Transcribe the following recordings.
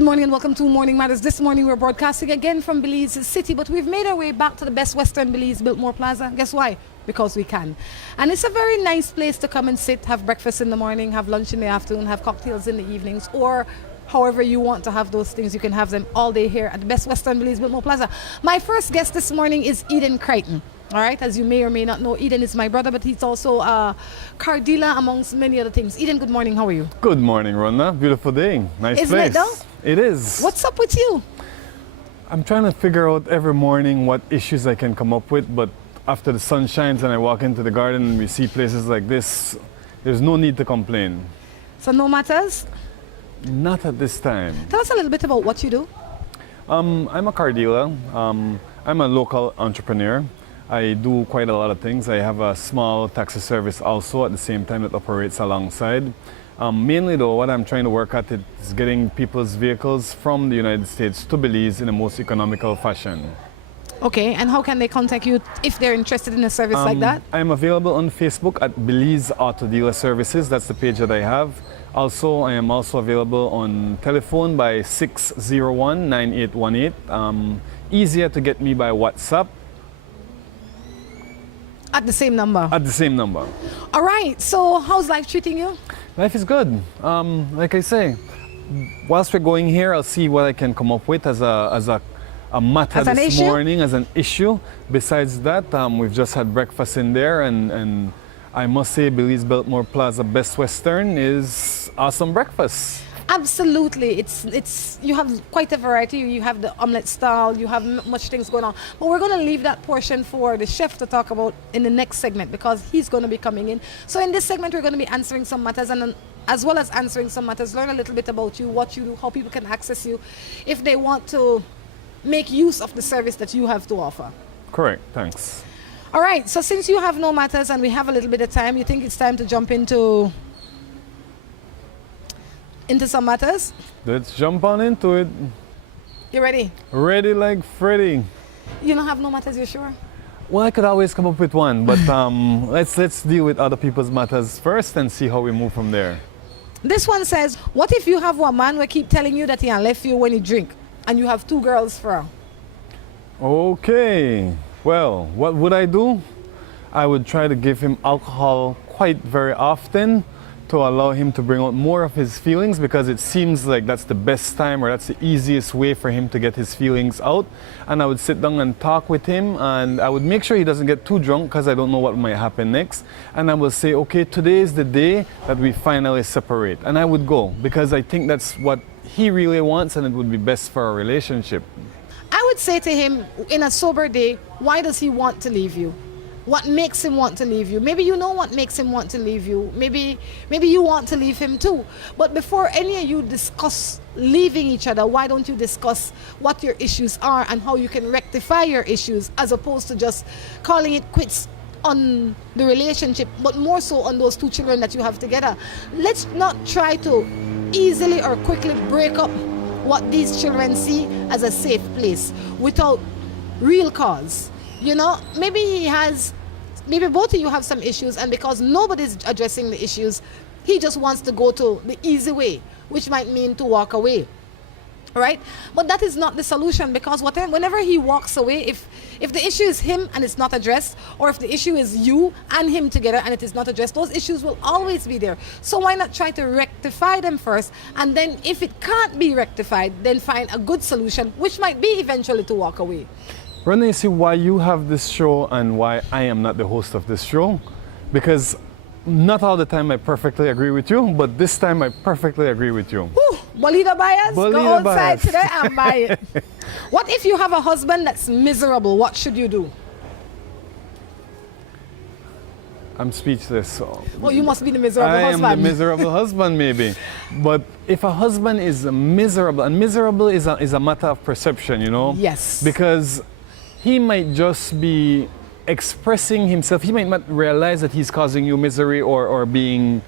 Good morning and welcome to Morning Matters. This morning we're broadcasting again from Belize City, but we've made our way back to the Best Western Belize Biltmore Plaza. Guess why? Because we can. And it's a very nice place to come and sit, have breakfast in the morning, have lunch in the afternoon, have cocktails in the evenings, or however you want to have those things, you can have them all day here at the Best Western Belize Biltmore Plaza. My first guest this morning is Crichton. All right, as you may or may not know, Eden is my brother, but he's also a car dealer amongst many other things. Eden, good morning. How are you? Good morning, Rhonda. Beautiful day. Nice Isn't place. it though? It is. What's up with you? I'm trying to figure out every morning what issues I can come up with, but after the sun shines and I walk into the garden and we see places like this, there's no need to complain. So no matters? Not at this time. Tell us a little bit about what you do. I'm a car dealer. I'm a local entrepreneur. I do quite a lot of things. I have a small taxi service also at the same time that operates alongside. Mainly though, what I'm trying to work at is getting people's vehicles from the United States to Belize in the most economical fashion. Okay, and how can they contact you if they're interested in a service like that? I'm available on Facebook at Belize Auto Dealer Services. That's the page that I have. Also, I am also available on telephone by 601-9818. Easier to get me by WhatsApp. At the same number? At the same number. All right, so how's life treating you? Life is good. Like I say, whilst we're going here, I'll see what I can come up with as a matter this morning, as an issue. Besides that, we've just had breakfast in there, and I must say Belize Biltmore Plaza Best Western is awesome breakfast. Absolutely, it's you have quite a variety. You have the omelette style, you have much things going on. But we're going to leave that portion for the chef to talk about in the next segment because he's going to be coming in. So in this segment, we're going to be answering some matters, and as well as answering some matters, learn a little bit about you, what you do, how people can access you, if they want to make use of the service that you have to offer. Correct, thanks. All right, so since you have no matters and we have a little bit of time, you think it's time to jump into some matters? Let's jump on into it. You ready? Ready like Freddy. You don't have no matters, you sure? Well, I could always come up with one, but let's deal with other people's matters first and see how we move from there. This one says, what if you have one man who keep telling you that he left you when he drink and you have two girls for him? Okay, well, what would I do? I would try to give him alcohol quite very often to allow him to bring out more of his feelings, because it seems like that's the best time, or that's the easiest way for him to get his feelings out. And I would sit down and talk with him, and I would make sure he doesn't get too drunk because I don't know what might happen next. And I will say, okay, today is the day that we finally separate. And I would go because I think that's what he really wants and it would be best for our relationship. I would say to him, in a sober day, why does he want to leave you? What makes him want to leave you? Maybe you know what makes him want to leave you. Maybe you want to leave him too. But before any of you discuss leaving each other, why don't you discuss what your issues are and how you can rectify your issues, as opposed to just calling it quits on the relationship, but more so on those two children that you have together. Let's not try to easily or quickly break up what these children see as a safe place without real cause. You know, maybe both of you have some issues, and because nobody's addressing the issues, he just wants to go to the easy way, which might mean to walk away, right? But that is not the solution, because whenever he walks away, if the issue is him and it's not addressed, or if the issue is you and him together and it is not addressed, those issues will always be there. So why not try to rectify them first, and then if it can't be rectified, then find a good solution, which might be eventually to walk away. Rhonda, you see why you have this show and why I am not the host of this show? Because not all the time I perfectly agree with you, but this time I perfectly agree with you. Whew, Bolida bias, go outside bias. today and buy it. What if you have a husband that's miserable? What should you do? I'm speechless. So Oh, you must be the miserable husband. I am the miserable husband, maybe. But if a husband is miserable, and miserable is a matter of perception, you know? Yes. Because he might just be expressing himself. He might not realize that he's causing you misery or being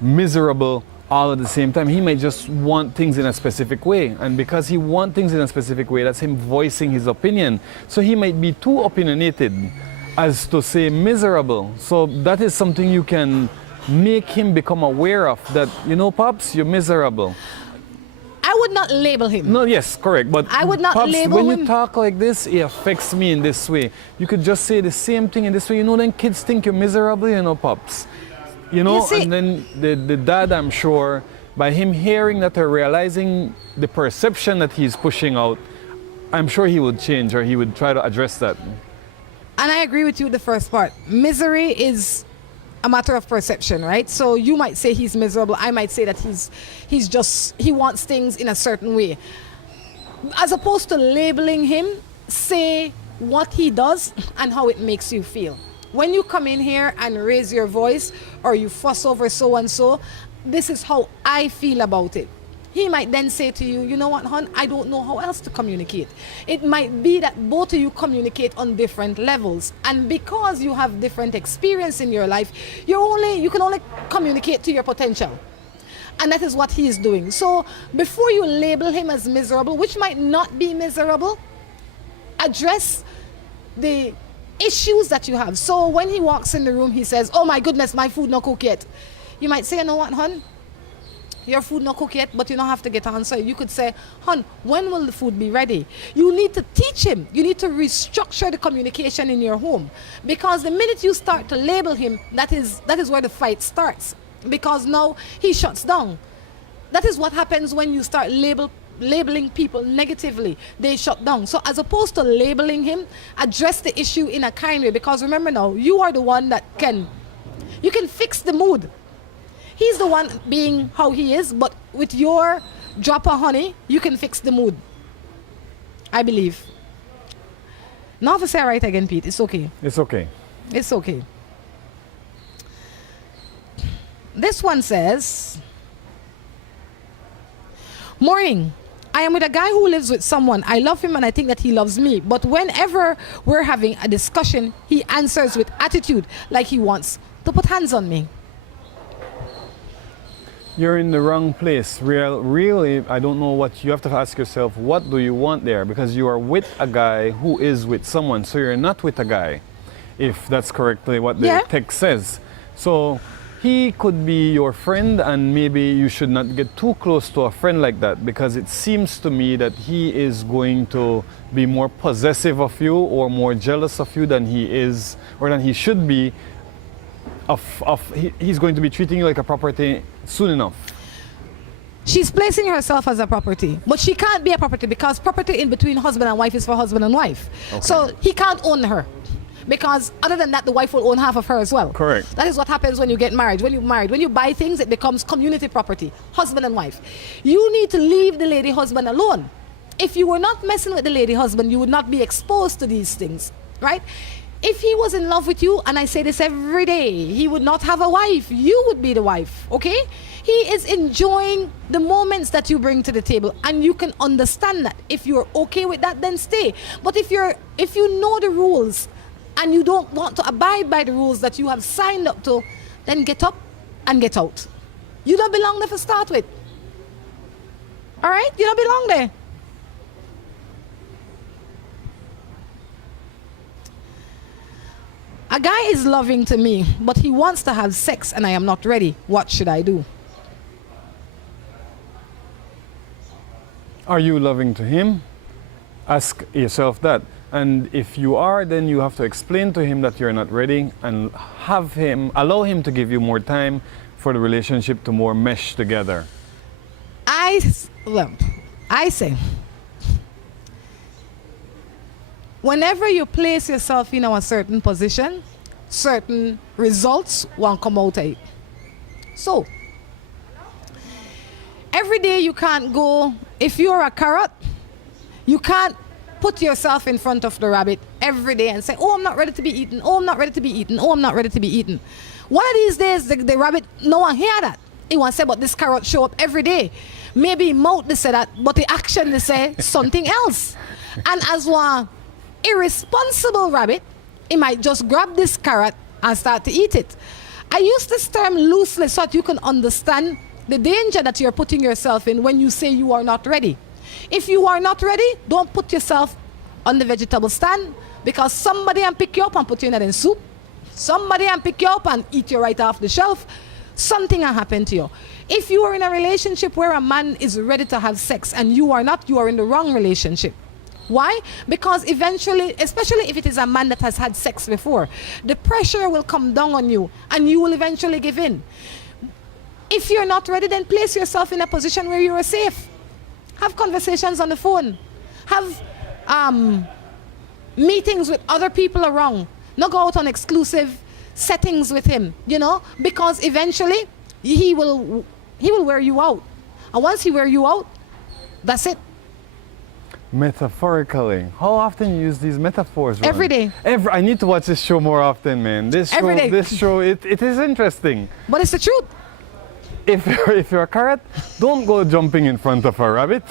miserable all at the same time. He might just want things in a specific way. And because he wants things in a specific way, that's him voicing his opinion. So he might be too opinionated as to say miserable. So that is something you can make him become aware of, that, you know, Pops, you're miserable. I would not label him. No, yes, correct. But I would not Pops, label when him. you talk like this, it affects me in this way. You could just say the same thing in this way. You know, then kids think you're miserable, you know, Pops. You know, You see- and then the dad, I'm sure, by him hearing that or realizing the perception that he's pushing out, I'm sure he would change or he would try to address that. And I agree with you the first part. Misery is a matter of perception, right? So you might say he's miserable. I might say that he wants things in a certain way. As opposed to labeling him, say what he does and how it makes you feel. When you come in here and raise your voice or you fuss over so and so, this is how I feel about it. He might then say to you, you know what, hon, I don't know how else to communicate. It might be that both of you communicate on different levels. And because you have different experience in your life, you can only communicate to your potential. And that is what he is doing. So before you label him as miserable, which might not be miserable, address the issues that you have. So when he walks in the room, he says, oh my goodness, my food not cooked yet. You might say, you know what, hon? Your food not cooked yet, but you don't have to get an answer. You could say, hon, when will the food be ready? You need to teach him. You need to restructure the communication in your home. Because the minute you start to label him, that is where the fight starts. Because now he shuts down. That is what happens when you start labeling people negatively. They shut down. So as opposed to labeling him, address the issue in a kind way. Because remember now, you are the one that can fix the mood. He's the one being how he is, but with your drop of honey, you can fix the mood. I believe. Not to say right again, Pete. It's okay. It's okay. It's okay. This one says, morning. I am with a guy who lives with someone. I love him and I think that he loves me. But whenever we're having a discussion, he answers with attitude, like he wants to put hands on me. You're in the wrong place. Really, I don't know what you have to ask yourself. What do you want there? Because you are with a guy who is with someone. So you're not with a guy, if that's correctly what the text says. So he could be your friend, and maybe you should not get too close to a friend like that, because it seems to me that he is going to be more possessive of you or more jealous of you than he is or than he should be. He's going to be treating you like a property soon enough. She's placing herself as a property, but she can't be a property because property in between husband and wife is for husband and wife. Okay. So he can't own her, because other than that, the wife will own half of her as well. Correct. That is what happens when you get married. When you buy things, it becomes community property, husband and wife. You need to leave the lady husband alone. If you were not messing with the lady husband, you would not be exposed to these things, right? If he was in love with you, and I say this every day, he would not have a wife. You would be the wife, okay? He is enjoying the moments that you bring to the table, and you can understand that. If you're okay with that, then stay. But if you know the rules and you don't want to abide by the rules that you have signed up to, then get up and get out. You don't belong there to start with. All right? You don't belong there. A guy is loving to me, but he wants to have sex and I am not ready. What should I do? Are you loving to him? Ask yourself that. And if you are, then you have to explain to him that you're not ready and allow him to give you more time for the relationship to more mesh together. I say, whenever you place yourself in a certain position, certain results won't come out of it. So, every day you can't go, if you're a carrot, you can't put yourself in front of the rabbit every day and say, oh, I'm not ready to be eaten, oh, I'm not ready to be eaten, oh, I'm not ready to be eaten. One of these days, the rabbit, no one hear that. He wants to say, but this carrot show up every day. Maybe mouth they say that, but the action they say something else. And as one irresponsible rabbit, he might just grab this carrot and start to eat it. I use this term loosely so that you can understand the danger that you're putting yourself in when you say you are not ready. If you are not ready, don't put yourself on the vegetable stand, because somebody can pick you up and put you in that soup. Somebody can pick you up and eat you right off the shelf. Something will happen to you. If you are in a relationship where a man is ready to have sex and you are not, you are in the wrong relationship. Why? Because eventually, especially if it is a man that has had sex before, the pressure will come down on you and you will eventually give in. If you're not ready, then place yourself in a position where you are safe. Have conversations on the phone. Have meetings with other people around. Not go out on exclusive settings with him, you know, because eventually he will wear you out. And once he wear you out, that's it. Metaphorically, how often you use these metaphors? Ron? Every day. I need to watch this show more often, man. Every day. This show, it is interesting. But it's the truth. If you're a carrot, don't go jumping in front of a rabbit.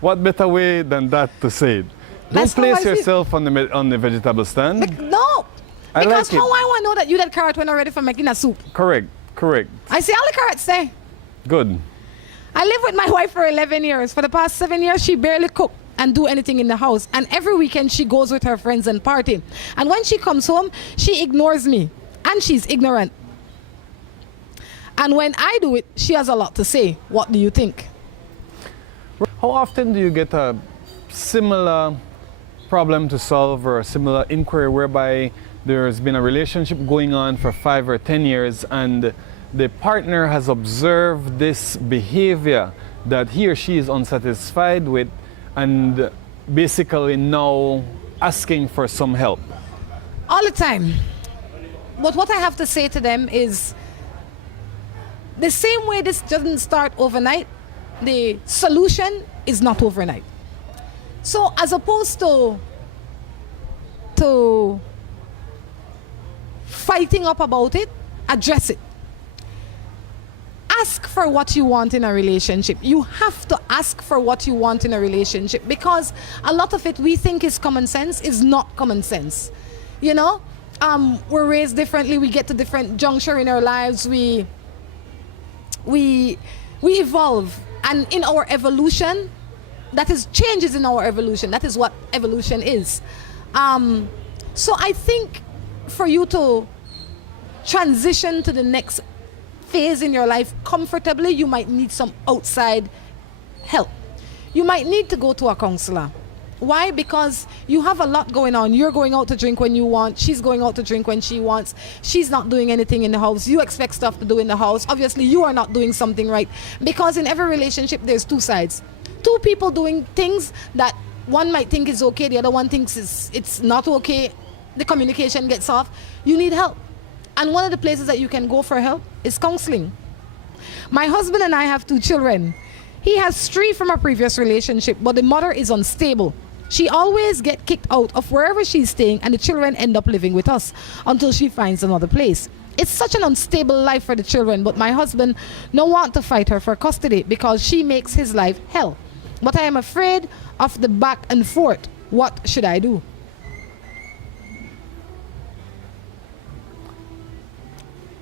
What better way than that to say it? Don't That's how place I feel. yourself on the vegetable stand. No. I Because like it. how I want to know that you that carrot when already for making a soup? Correct. I see all the carrots there. Good. I live with my wife for 11 years. For the past 7 years, she barely cook and do anything in the house. And every weekend, she goes with her friends and party. And when she comes home, she ignores me. And she's ignorant. And when I do it, she has a lot to say. What do you think? How often do you get a similar problem to solve or a similar inquiry whereby there's been a relationship going on for 5 or 10 years and the partner has observed this behavior that he or she is unsatisfied with and basically now asking for some help? All the time. But what I have to say to them is the same way this doesn't start overnight, the solution is not overnight. So as opposed to fighting up about it, address it. Ask for what you want in a relationship. You have to ask for what you want in a relationship because a lot of it we think is common sense is not common sense. You know, we're raised differently. We get to different juncture in our lives. We evolve, and in our evolution, that is changes in our evolution. That is what evolution is. So I think for you to transition to the next phase in your life comfortably, you might need some outside help. You might need to go to a counselor. Why? Because you have a lot going on. You're going out to drink when you want. She's going out to drink when she wants. She's not doing anything in the house. You expect stuff to do in the house. Obviously, you are not doing something right. Because in every relationship, there's two sides. Two people doing things that one might think is okay, the other one thinks it's not okay. The communication gets off. You need help. And one of the places that you can go for help is counseling. My husband and I have 2 children. He has 3 from a previous relationship, but the mother is unstable. She always gets kicked out of wherever she's staying, and the children end up living with us until she finds another place. It's such an unstable life for the children, but my husband don't want to fight her for custody because she makes his life hell. But I am afraid of the back and forth. What should I do?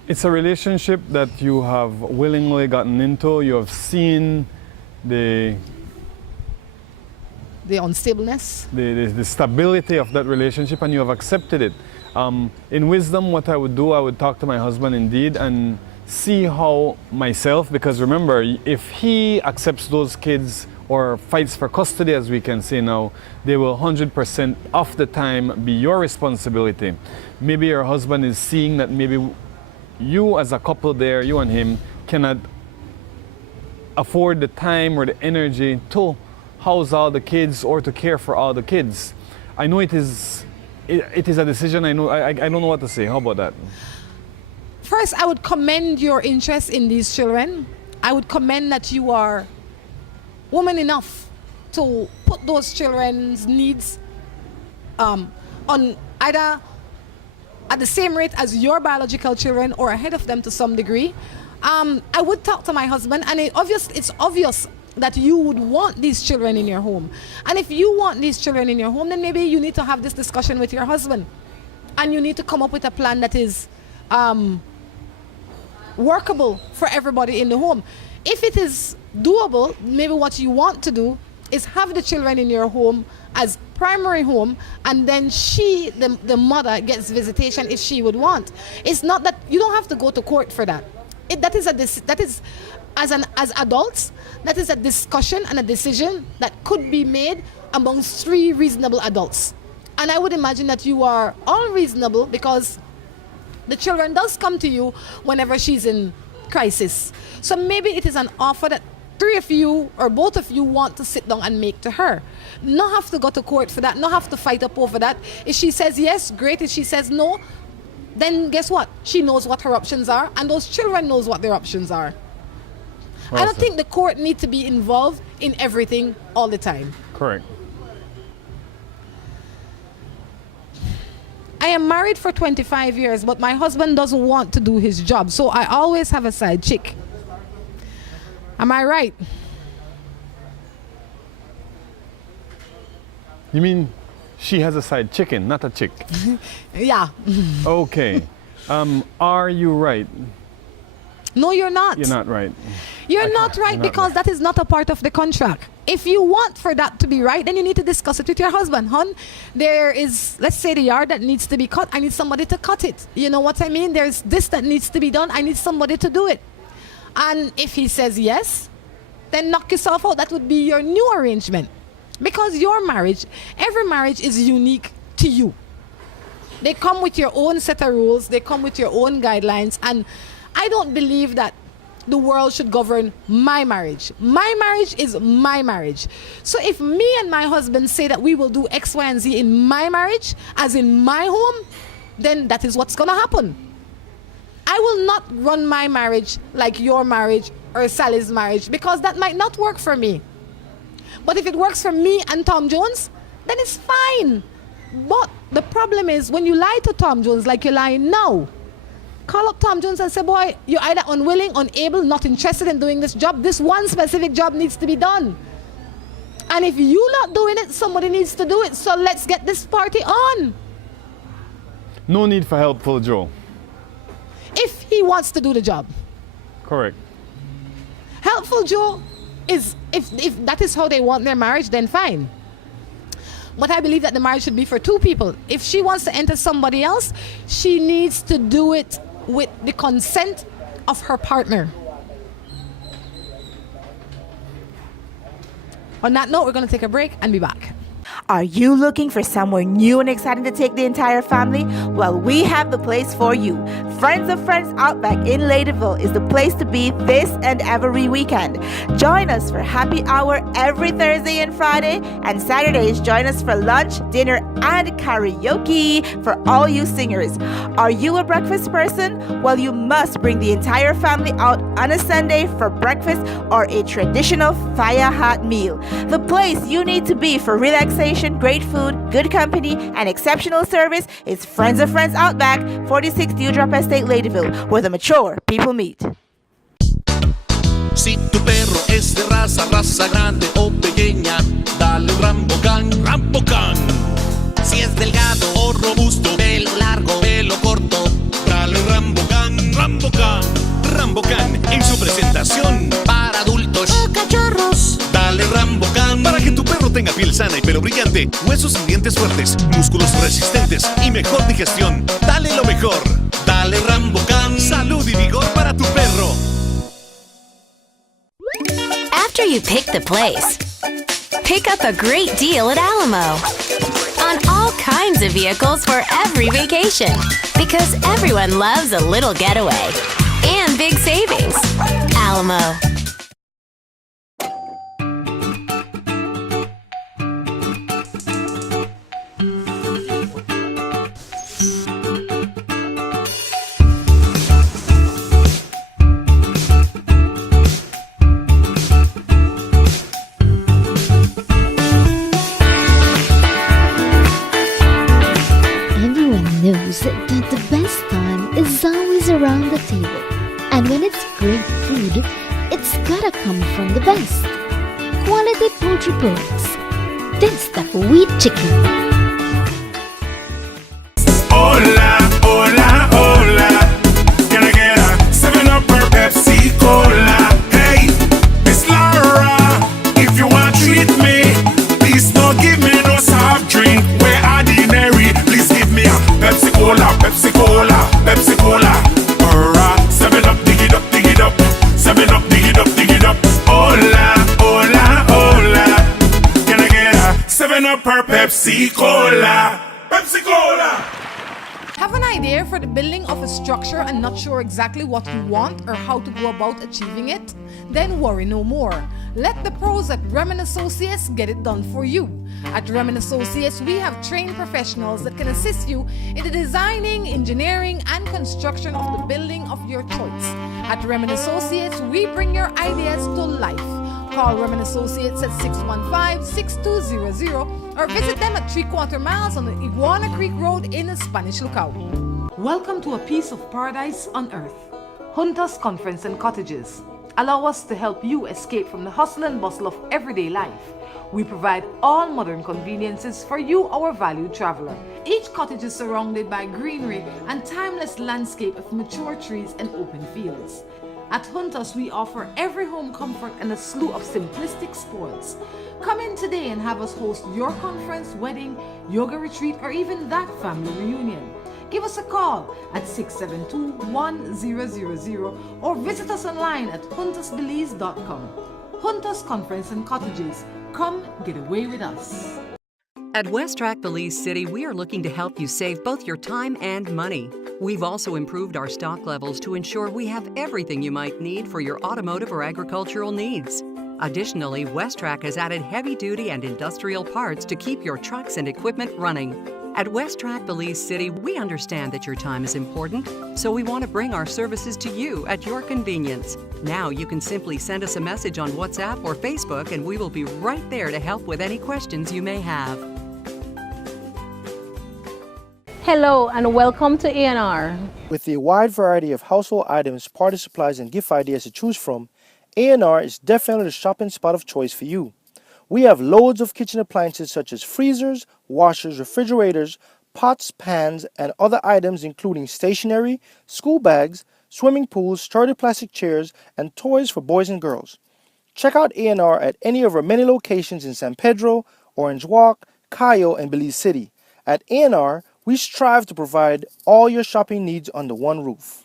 It's a relationship that you have willingly gotten into. You have seen the unstableness. The stability of that relationship, and you have accepted it. In wisdom, what I would do, I would talk to my husband indeed and see how myself, because remember, if he accepts those kids or fights for custody, as we can say now, they will 100% of the time be your responsibility. Maybe your husband is seeing that maybe you as a couple there, you and him, cannot afford the time or the energy to house all the kids or to care for all the kids. I know it is a decision. I don't know what to say. How about that? First, I would commend your interest in these children. I would commend that you are woman enough to put those children's needs on either at the same rate as your biological children or ahead of them to some degree. I would talk to my husband, and it's obvious that you would want these children in your home. And if you want these children in your home, then maybe you need to have this discussion with your husband. And you need to come up with a plan that is workable for everybody in the home. If it is doable, maybe what you want to do is have the children in your home as primary home, and then the mother gets visitation if she would want. It's not that you don't have to go to court for that. that is as adults, that is a discussion and a decision that could be made amongst 3 reasonable adults. And I would imagine that you are all reasonable, because the children does come to you whenever she's in crisis. So maybe it is an offer that 3 of you or both of you want to sit down and make to her. Not have to go to court for that, not have to fight up over that. If she says yes, great. If she says no, then guess what? She knows what her options are, and those children knows what their options are. Well, I don't think the court need to be involved in everything all the time. Correct. I am married for 25 years, but my husband doesn't want to do his job, so I always have a side chick. Am I right? You mean she has a side chicken, not a chick? Yeah. Okay. Are you right? No, you're not. You're not right. You're not right, because that is not a part of the contract. If you want for that to be right, then you need to discuss it with your husband. Hon, there is, let's say, the yard that needs to be cut. I need somebody to cut it. You know what I mean? There's this that needs to be done. I need somebody to do it. And if he says yes, then knock yourself out. That would be your new arrangement. Because your marriage, every marriage is unique to you. They come with your own set of rules. They come with your own guidelines. And I don't believe that the world should govern my marriage. My marriage is my marriage. So if me and my husband say that we will do X, Y, and Z in my marriage, as in my home, then that is what's going to happen. I will not run my marriage like your marriage or Sally's marriage, because that might not work for me. But if it works for me and Tom Jones, then it's fine. But the problem is, when you lie to Tom Jones like you're lying now, call up Tom Jones and say, boy, you're either unwilling, unable, not interested in doing this job. This one specific job needs to be done. And if you're not doing it, somebody needs to do it. So let's get this party on. No need for helpful Joe. If he wants to do the job. Correct. Helpful Joe is, if that is how they want their marriage, then fine. But I believe that the marriage should be for 2 people. If she wants to enter somebody else, she needs to do it with the consent of her partner. On that note, we're going to take a break and be back. Are you looking for somewhere new and exciting to take the entire family? Well, we have the place for you. Friends of Friends Outback in Ladyville is the place to be this and every weekend. Join us for happy hour every Thursday and Friday, and Saturdays join us for lunch, dinner, and karaoke for all you singers. Are you a breakfast person? Well, you must bring the entire family out on a Sunday for breakfast or a traditional fire hot meal. The place you need to be for relaxation, great food, good company, and exceptional service is Friends of Friends Outback, 46 Dewdrop Estate, Ladyville, where the mature people meet. Si tu perro es de raza grande o pequeña, dale Rambocan, Rambocan. Si es delgado o robusto, pelo largo, pelo corto, dale Rambocan, Rambocan. Rambocan en su presentación para adultos o cachorros. Dale Rambocan para que tu perro tenga piel sana y pelo brillante, huesos y dientes fuertes, músculos resistentes y mejor digestión. Dale lo mejor. Dale Rambocan. Salud y vigor para tu perro. After you pick the place, pick up a great deal at Alamo on all kinds of vehicles for every vacation, because everyone loves a little getaway and big savings. Alamo. Knows that the best time is always around the table. And when it's great food, it's gotta come from the best. Quality poultry products. That's the wheat chicken. Hola, hola, hola. Can I get a 7-Up or Pepsi Cola? Hey, Miss Laura, if you want to treat me, please don't give me no soft drink. We're ordinary. Please give me a Pepsi Cola, Pepsi Cola, Pepsi Cola. Or a 7-Up, dig it up, dig per Pepsi Cola. Pepsi Cola. Have an idea for the building of a structure and not sure exactly what you want or how to go about achieving it? Then worry no more. Let the pros at Remen Associates get it done for you. At Remen Associates, we have trained professionals that can assist you in the designing, engineering, and construction of the building of your choice. At Remen Associates, we bring your ideas to life. Call Remen Associates at 615-6200 or visit them at 3/4 miles on the Iguana Creek Road in the Spanish Lookout. Welcome to a piece of paradise on earth. Juntas Conference and Cottages. Allow us to help you escape from the hustle and bustle of everyday life. We provide all modern conveniences for you, our valued traveler. Each cottage is surrounded by greenery and timeless landscape of mature trees and open fields. At Juntas, we offer every home comfort and a slew of simplistic spoils. Come in today and have us host your conference, wedding, yoga retreat, or even that family reunion. Give us a call at 672-1000 or visit us online at juntasbelize.com. Juntas Conference and Cottages. Come get away with us. At WestTrack Belize City, we are looking to help you save both your time and money. We've also improved our stock levels to ensure we have everything you might need for your automotive or agricultural needs. Additionally, WestTrack has added heavy-duty and industrial parts to keep your trucks and equipment running. At WestTrack Belize City, we understand that your time is important, so we want to bring our services to you at your convenience. Now you can simply send us a message on WhatsApp or Facebook and we will be right there to help with any questions you may have. Hello and welcome to A&R. With a wide variety of household items, party supplies, and gift ideas to choose from, A&R is definitely the shopping spot of choice for you. We have loads of kitchen appliances such as freezers, washers, refrigerators, pots, pans, and other items including stationery, school bags, swimming pools, sturdy plastic chairs, and toys for boys and girls. Check out A&R at any of our many locations in San Pedro, Orange Walk, Cayo, and Belize City. At A&R, we strive to provide all your shopping needs under one roof.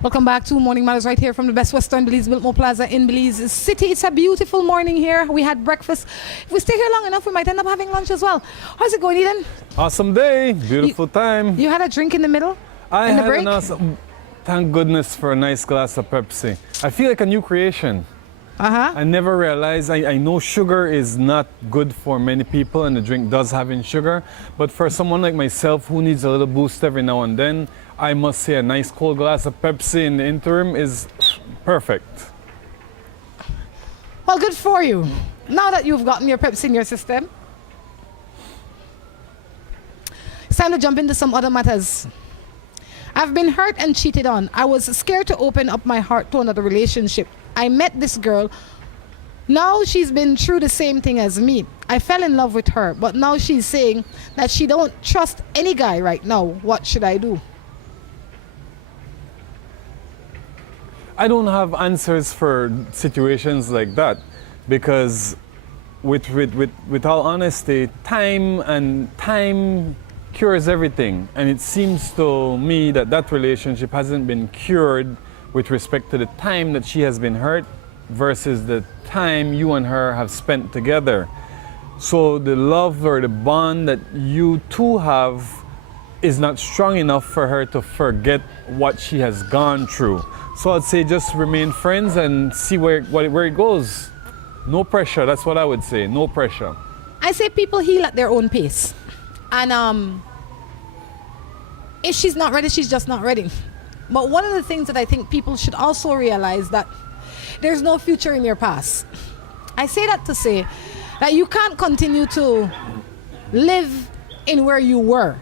Welcome back to Morning Matters right here from the Best Western Belize Biltmore Plaza in Belize City. It's a beautiful morning here. We had breakfast. If we stay here long enough, we might end up having lunch as well. How's it going, Eden? Awesome day, beautiful time. You had a drink in the middle? I in the had break? an awesome, thank goodness for a nice glass of Pepsi. I feel like a new creation. I never realized, I know sugar is not good for many people and the drink does have in sugar, but for someone like myself who needs a little boost every now and then, I must say a nice cold glass of Pepsi in the interim is perfect. Well, good for you. Now that you've gotten your Pepsi in your system, it's time to jump into some other matters. I've been hurt and cheated on. I was scared to open up my heart to another relationship. I met this girl. Now she's been through the same thing as me. I fell in love with her, but now she's saying that she don't trust any guy right now. What should I do? I don't have answers for situations like that because with all honesty, time cures everything, and it seems to me that that relationship hasn't been cured with respect to the time that she has been hurt versus the time you and her have spent together. So the love or the bond that you two have is not strong enough for her to forget what she has gone through. So I'd say just remain friends and see where it goes. No pressure, that's what I would say, no pressure. I say people heal at their own pace. And if she's not ready, she's just not ready. But one of the things that I think people should also realize that there's no future in your past. I say that to say that you can't continue to live in where you were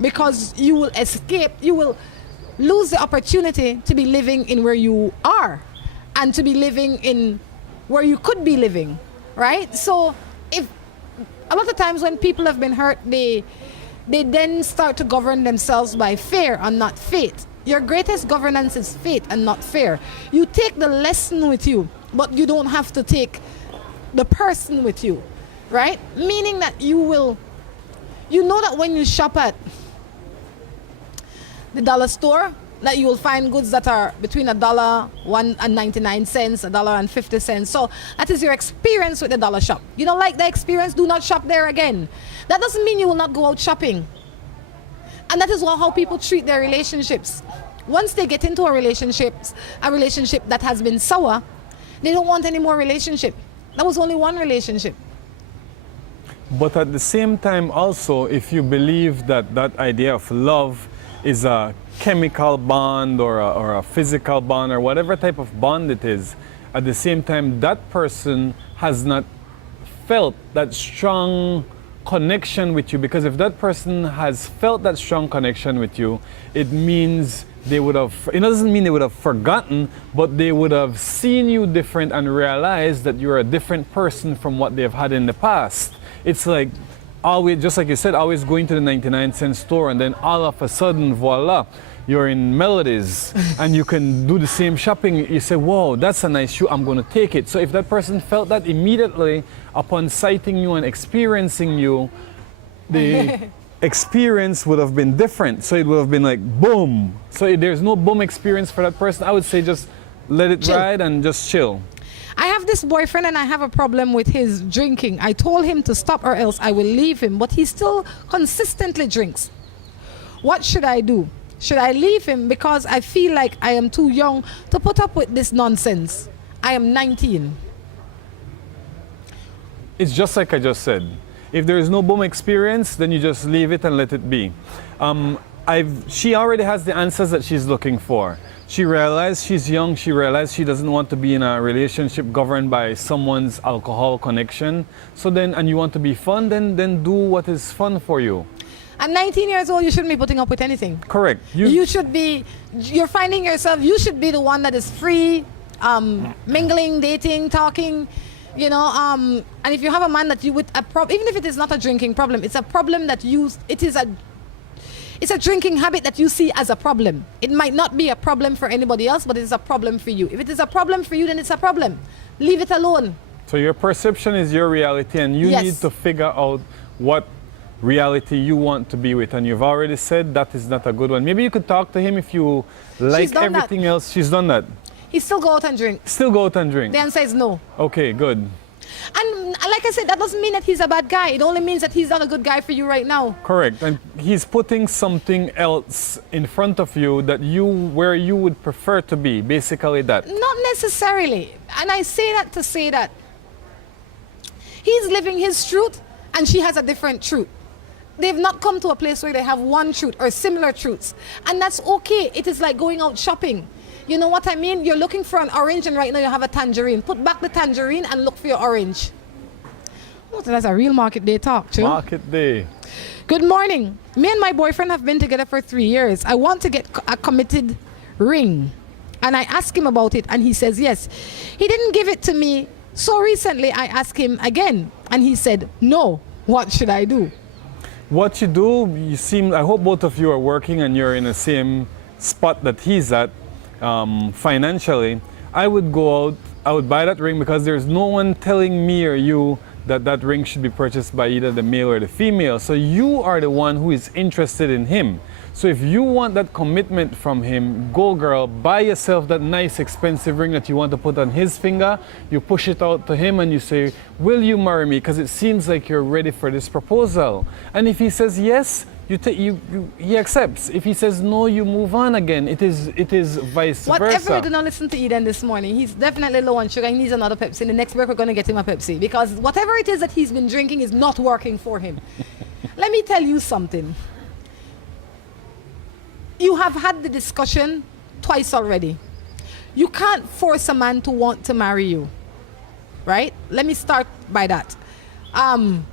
because you will escape, you will lose the opportunity to be living in where you are and to be living in where you could be living. right? So if a lot of times when people have been hurt, they then start to govern themselves by fear and not faith. Your greatest governance is faith and not fear. You take the lesson with you, but you don't have to take the person with you, right? Meaning that you know that when you shop at the dollar store, that you will find goods that are between $1.99, $1.50. So that is your experience with the dollar shop. You don't like the experience, do not shop there again. That doesn't mean you will not go out shopping. And that is how people treat their relationships. Once they get into a relationship that has been sour, they don't want any more relationship. That was only one relationship. But at the same time also, if you believe that that idea of love is a chemical bond or a physical bond or whatever type of bond it is, at the same time that person has not felt that strong connection with you, because if that person has felt that strong connection with you, it means it doesn't mean they would have forgotten, but they would have seen you different and realized that you're a different person from what they've had in the past. It's like always, just like you said, always going to the 99-cent store and then all of a sudden, voila, you're in Melodies and you can do the same shopping. You say, whoa, that's a nice shoe, I'm going to take it. So if that person felt that immediately upon sighting you and experiencing you, the experience would have been different. So it would have been like, boom. So if there's no boom experience for that person, I would say just let it ride and just chill. I have this boyfriend and I have a problem with his drinking. I told him to stop or else I will leave him, but he still consistently drinks. What should I do? Should I leave him because I feel like I am too young to put up with this nonsense? I am 19. It's just like I just said. If there is no boom experience, then you just leave it and let it be. She already has the answers that she's looking for. She realized she's young, she realized she doesn't want to be in a relationship governed by someone's alcohol connection. So then, and you want to be fun, then do what is fun for you. At 19 years old, you shouldn't be putting up with anything. Correct. You're finding yourself, you should be the one that is free, mingling, dating, talking, and if you have a man that you with a problem, even if it is not a drinking problem, it's a problem that it's a drinking habit that you see as a problem. It might not be a problem for anybody else, but it's a problem for you. If it is a problem for you, then it's a problem. Leave it alone. So your perception is your reality, and you need to figure out what reality you want to be with. And you've already said that is not a good one. Maybe you could talk to him if you like everything else. She's done that. He still go out and drink. Still go out and drink. The answer is no. Okay, good. And like I said, that doesn't mean that he's a bad guy. It only means that he's not a good guy for you right now. Correct. And he's putting something else in front of you where you would prefer to be. Basically that. Not necessarily. And I say that to say that he's living his truth and she has a different truth. They've not come to a place where they have one truth or similar truths. And that's okay. It is like going out shopping. You know what I mean? You're looking for an orange and right now you have a tangerine. Put back the tangerine and look for your orange. Oh, that's a real market day talk, too. Market day. Good morning. Me and my boyfriend have been together for 3 years. I want to get a committed ring. And I asked him about it and he says yes. He didn't give it to me. So recently I asked him again and he said no. What should I do? What you do, I hope both of you are working and you're in the same spot that he's at. Financially, I would go out, I would buy that ring because there's no one telling me or you that ring should be purchased by either the male or the female. So you are the one who is interested in him. So if you want that commitment from him, go girl, buy yourself that nice expensive ring that you want to put on his finger. You push it out to him and you say, will you marry me? Because it seems like you're ready for this proposal. And if he says yes, he accepts. If he says no, you move on again. It is vice versa. Whatever, do not listen to Eden this morning. He's definitely low on sugar. He needs another Pepsi. In the next break, we're going to get him a Pepsi because whatever it is that he's been drinking is not working for him. Let me tell you something. You have had the discussion twice already. You can't force a man to want to marry you, right? Let me start by that. And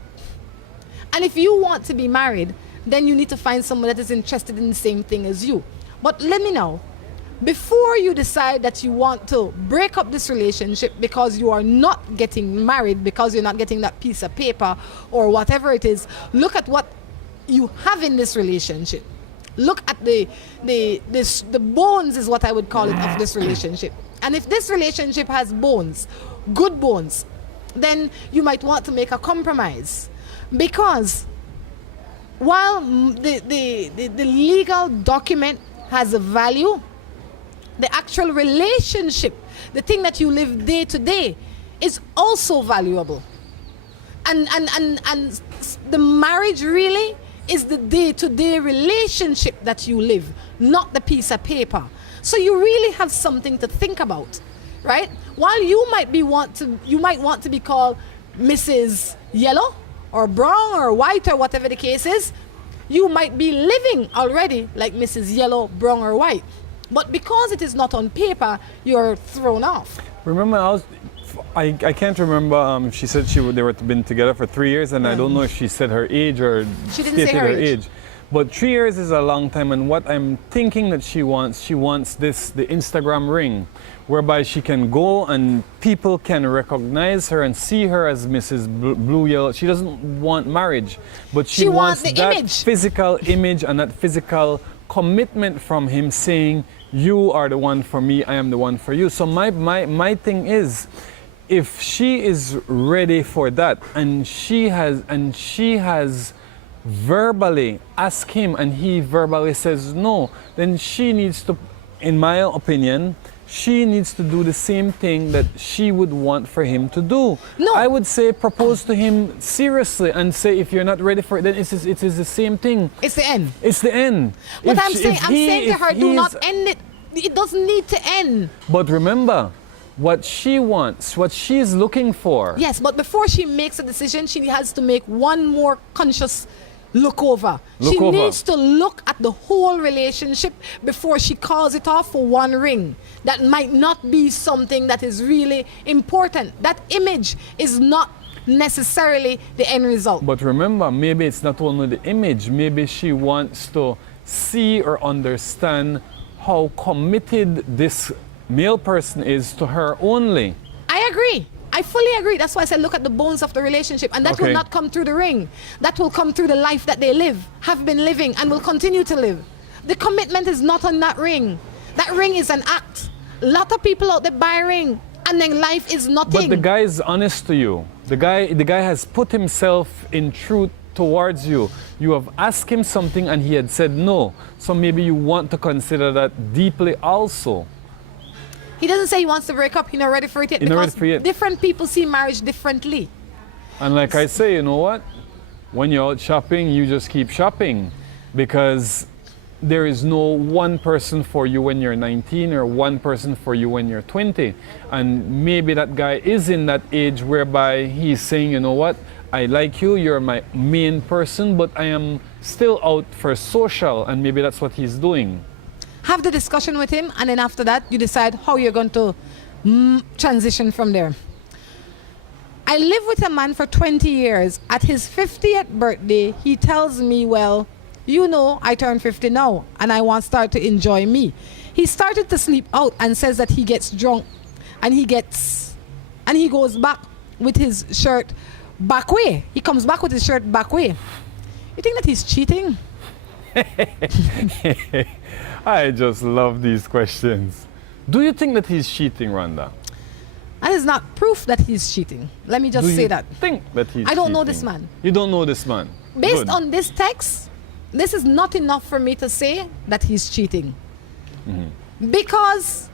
if you want to be married, then you need to find someone that is interested in the same thing as you. But let me know, before you decide that you want to break up this relationship because you are not getting married, because you're not getting that piece of paper or whatever it is, look at what you have in this relationship. Look at the bones, is what I would call it, of this relationship. And if this relationship has bones, good bones, then you might want to make a compromise. Because while the legal document has a value, the actual relationship, the thing that you live day to day, is also valuable. And the marriage really is the day-to-day relationship that you live, not the piece of paper. So you really have something to think about, right? While you might want to be called Mrs. Yellow or brown or white or whatever the case is, you might be living already like Mrs. Yellow, brown or white. But because it is not on paper, you're thrown off. Remember, I can't remember if she said they were been together for 3 years, and I don't know if she said her age or she didn't stated say her age. But 3 years is a long time, and what I'm thinking that she wants the Instagram ring, whereby she can go and people can recognize her and see her as Mrs. Blue Yellow. She doesn't want marriage, but she wants the that image. physical image and that physical commitment from him saying, you are the one for me, I am the one for you. So my thing is, if she is ready for that and she has verbally asked him and he verbally says no, then she needs to, in my opinion, she needs to do the same thing that she would want for him to do. No. I would say propose to him seriously and say, if you're not ready for it, then it is the same thing. It's the end. It's the end. But I'm saying to her, do not end it. It doesn't need to end. But remember, what she wants, what she's looking for. Yes, but before she makes a decision, she has to make one more conscious look over. She needs to look at the whole relationship before she calls it off for one ring. That might not be something that is really important. That image is not necessarily the end result. But remember, maybe it's not only the image. Maybe she wants to see or understand how committed this male person is to her only. I agree. I fully agree. That's why I said look at the bones of the relationship. And that will not come through the ring. That will come through the life that they live, have been living, and will continue to live. The commitment is not on that ring. That ring is an act. A lot of people out there buy a ring, and then life is nothing. But the guy is honest to you. The guy has put himself in truth towards you. You have asked him something and he had said no. So maybe you want to consider that deeply also. He doesn't say he wants to break up. He's not ready for it yet. Because different people see marriage differently. And like I say, you know what? When you're out shopping, you just keep shopping. Because there is no one person for you when you're 19 or one person for you when you're 20. And maybe that guy is in that age whereby he's saying, you know what? I like you, you're my main person, but I am still out for social. And maybe that's what he's doing. Have the discussion with him, and then after that, you decide how you're going to transition from there. I lived with a man for 20 years. At his 50th birthday, he tells me, well, you know, I turned 50 now, and I want to start to enjoy me. He started to sleep out and says that he gets drunk, and he goes back with his shirt back way. He comes back with his shirt back way. You think that he's cheating? I just love these questions. Do you think that he's cheating, Rhonda? That is not proof that he's cheating. Let me just say that. Think that he's I don't cheating? know this man. You don't know this man? Based on this text, this is not enough for me to say that he's cheating. Mm-hmm. Because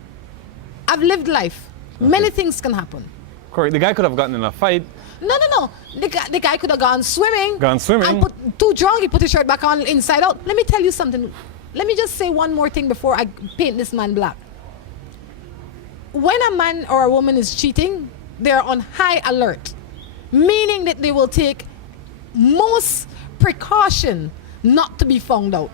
I've lived life. Okay. Many things can happen. Correct. The guy could have gotten in a fight. No. The guy could have gone swimming. And too drunk, he put his shirt back on inside out. Let me tell you something. Let me just say one more thing before I paint this man black. When a man or a woman is cheating, they're on high alert. Meaning that they will take most precaution not to be found out.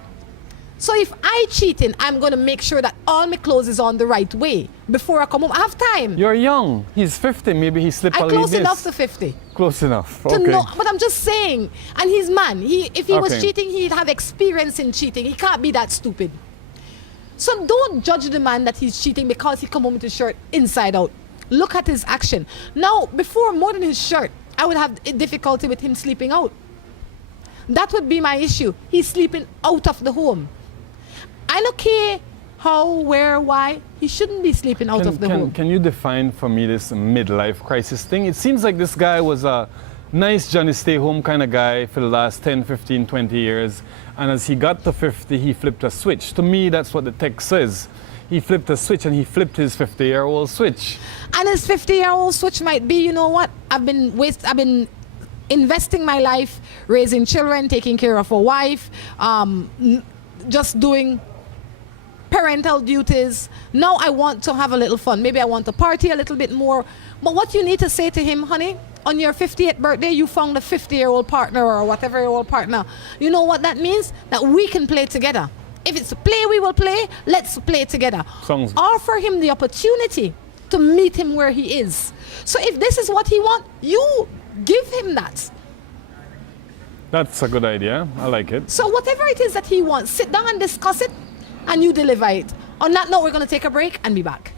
So if I cheating, I'm going to make sure that all my clothes is on the right way before I come home. I have time. You're young. He's 50. Maybe he slipped a little bit. Close enough to 50. Close enough. To okay. know, but I'm just saying. And he's man. If he was cheating, he'd have experience in cheating. He can't be that stupid. So don't judge the man that he's cheating because he come home with his shirt inside out. Look at his action. Now, before, more than his shirt, I would have difficulty with him sleeping out. That would be my issue. He's sleeping out of the home. I don't care how, where, why. He shouldn't be sleeping out of the home. Can you define for me this midlife crisis thing? It seems like this guy was a nice Johnny stay-home kind of guy for the last 10, 15, 20 years. And as he got to 50, he flipped a switch. To me, that's what the text says. He flipped a switch and he flipped his 50-year-old switch. And his 50-year-old switch might be, you know what, I've been investing my life, raising children, taking care of a wife, just doing parental duties. Now I want to have a little fun. Maybe I want to party a little bit more. But what you need to say to him, honey, on your 50th birthday, you found a 50-year-old partner or whatever-year-old partner. You know what that means? That we can play together. If it's a play we will play, let's play together. Offer him the opportunity to meet him where he is. So if this is what he wants, you give him that. That's a good idea. I like it. So whatever it is that he wants, sit down and discuss it, and you deliver it. On that note, we're going to take a break and be back.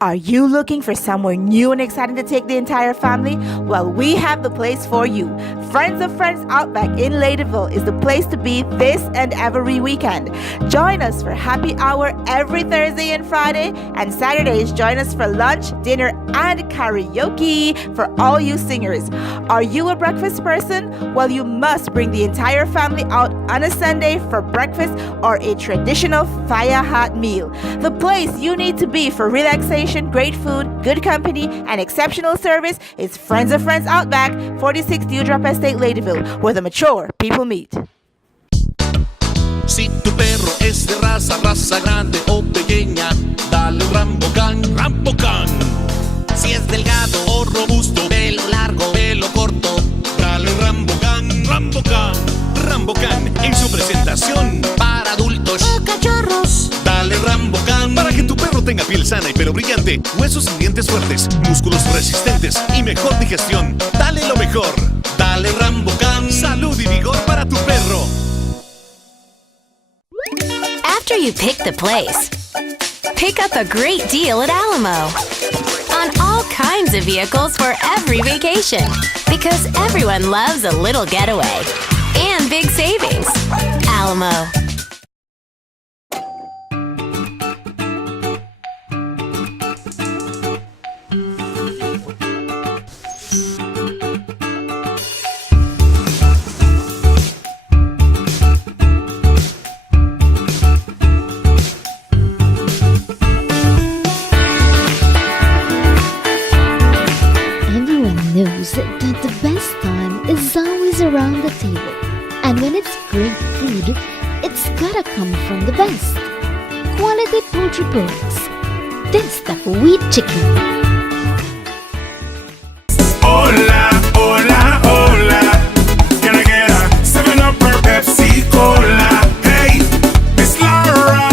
Are you looking for somewhere new and exciting to take the entire family? Well, we have the place for you. Friends of Friends Outback in Ladyville is the place to be this and every weekend. Join us for happy hour every Thursday and Friday, and Saturdays join us for lunch, dinner, and karaoke for all you singers. Are you a breakfast person? Well, you must bring the entire family out on a Sunday for breakfast or a traditional fire hot meal. The place you need to be for relaxation, great food, good company, and exceptional service is Friends of Friends Outback, 46 Dewdrop Estate, Ladyville, where the mature people meet. Si tu perro es de raza grande o pequeña, dale un Rambocan, Rambocan. Si es delgado o robusto, pelo largo, pelo corto, dale un Rambocan, Rambocan. Rambocan en su presentación para adultos o cachorros. Dale Rambocan para que tu perro tenga piel sana y pelo brillante, huesos y dientes fuertes, músculos resistentes y mejor digestión. Dale lo mejor. Dale Rambocan. Salud y vigor para tu perro. After you pick the place, pick up a great deal at Alamo on all kinds of vehicles for every vacation, because everyone loves a little getaway and big savings. Alamo. Knows that the best time is always around the table. And when it's great food, it's gotta come from the best. Quality poultry products. That's the wheat chicken. Hola, hola, hola. Can I get a 7-Up or Pepsi Cola? Hey, Miss Laura,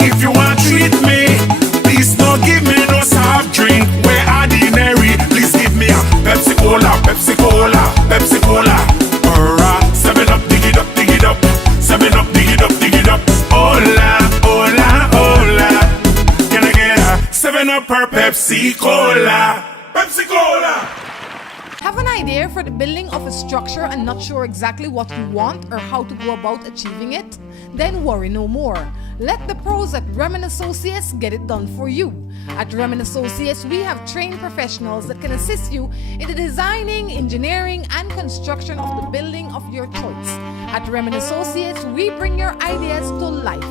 if you want to treat me, please don't give me no soft drink. We're ordinary. Please give me a Pepsi Cola, Pepsi Cola, Pepsi Cola. 7-Up, dig it up, dig it up. 7-Up, dig it up, dig it up. Hola, hola, hola. Can I get a 7-Up or Pepsi Cola? Pepsi Cola. Have an idea for the building of a structure and not sure exactly what you want or how to go about achieving it? Then worry no more. Let the pros at Remen Associates get it done for you. At Remen Associates, we have trained professionals that can assist you in the designing, engineering, and construction of the building of your choice. At Remen Associates, we bring your ideas to life.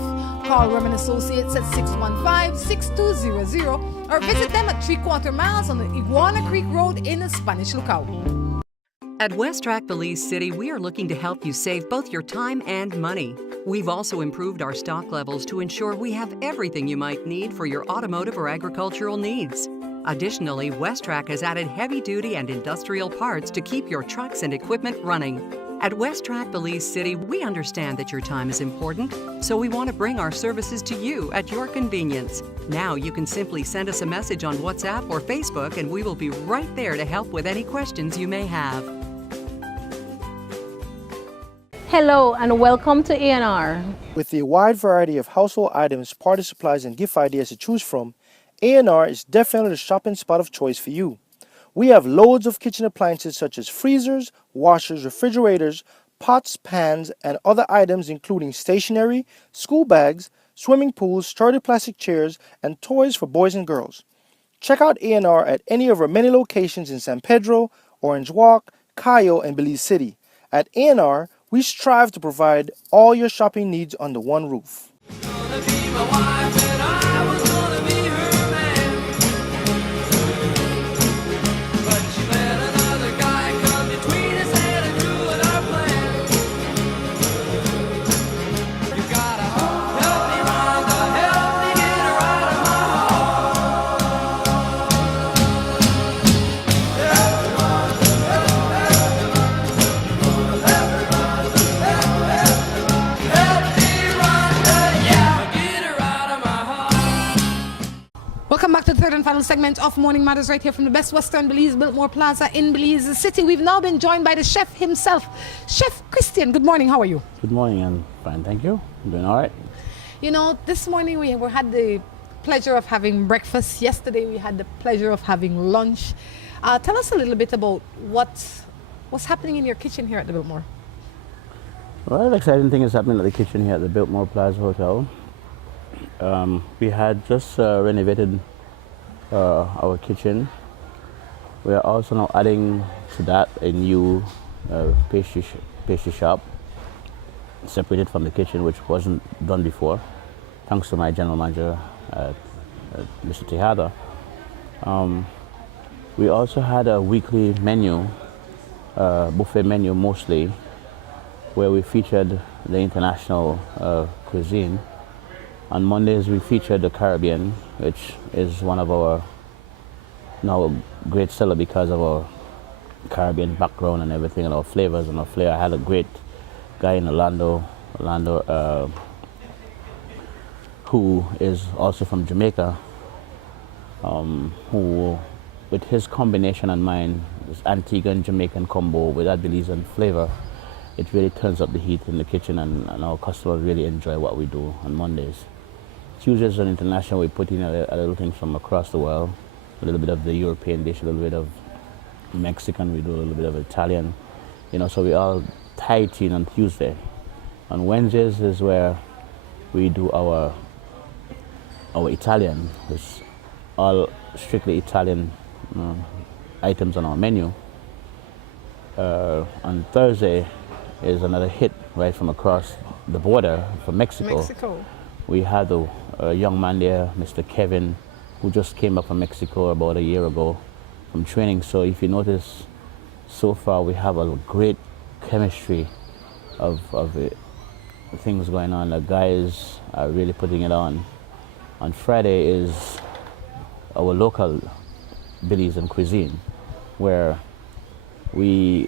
Call Remen Associates at 615-6200 or visit them at 3/4 miles on the Iguana Creek Road in the Spanish Lookout. At West Track Belize City, we are looking to help you save both your time and money. We've also improved our stock levels to ensure we have everything you might need for your automotive or agricultural needs. Additionally, West Track has added heavy-duty and industrial parts to keep your trucks and equipment running. At West Track Belize City, we understand that your time is important, so we want to bring our services to you at your convenience. Now you can simply send us a message on WhatsApp or Facebook, and we will be right there to help with any questions you may have. Hello and welcome to A&R. With a wide variety of household items, party supplies, and gift ideas to choose from, A&R is definitely the shopping spot of choice for you. We have loads of kitchen appliances such as freezers, washers, refrigerators, pots, pans, and other items including stationery, school bags, swimming pools, sturdy plastic chairs, and toys for boys and girls. Check out A&R at any of our many locations in San Pedro, Orange Walk, Cayo, and Belize City. At A&R, we strive to provide all your shopping needs under one roof. Welcome back to the third and final segment of Morning Matters right here from the Best Western Belize Biltmore Plaza in Belize City. We've now been joined by the chef himself, Chef Christain. Good morning, how are you? Good morning, and fine, thank you. I'm doing all right. You know, this morning we had the pleasure of having breakfast. Yesterday we had the pleasure of having lunch. Tell us a little bit about what's happening in your kitchen here at the Biltmore. Well, the exciting thing is happening at the kitchen here at the Biltmore Plaza Hotel. We had just renovated our kitchen. We are also now adding to that a new pastry shop separated from the kitchen, which wasn't done before, thanks to my general manager, Mr. Tejada. We also had a weekly menu, buffet menu mostly, where we featured the international cuisine. On Mondays we featured the Caribbean, which is one of our now great seller because of our Caribbean background and everything and our flavors and our flair. I had a great guy in Orlando, who is also from Jamaica, who with his combination and mine, this Antigua and Jamaican combo with that Belizean flavor, it really turns up the heat in the kitchen, and our customers really enjoy what we do on Mondays. Tuesdays on international, we put in a little things from across the world, a little bit of the European dish, a little bit of Mexican, we do a little bit of Italian, you know, so we all tie in on Tuesday. On Wednesdays is where we do our Italian, it's all strictly Italian items on our menu. On Thursday is another hit right from across the border from Mexico. We had a young man there, Mr. Kevin, who just came up from Mexico about a year ago from training. So if you notice, so far we have a great chemistry of things going on. The guys are really putting it on. On Friday is our local Belizean cuisine, where we'll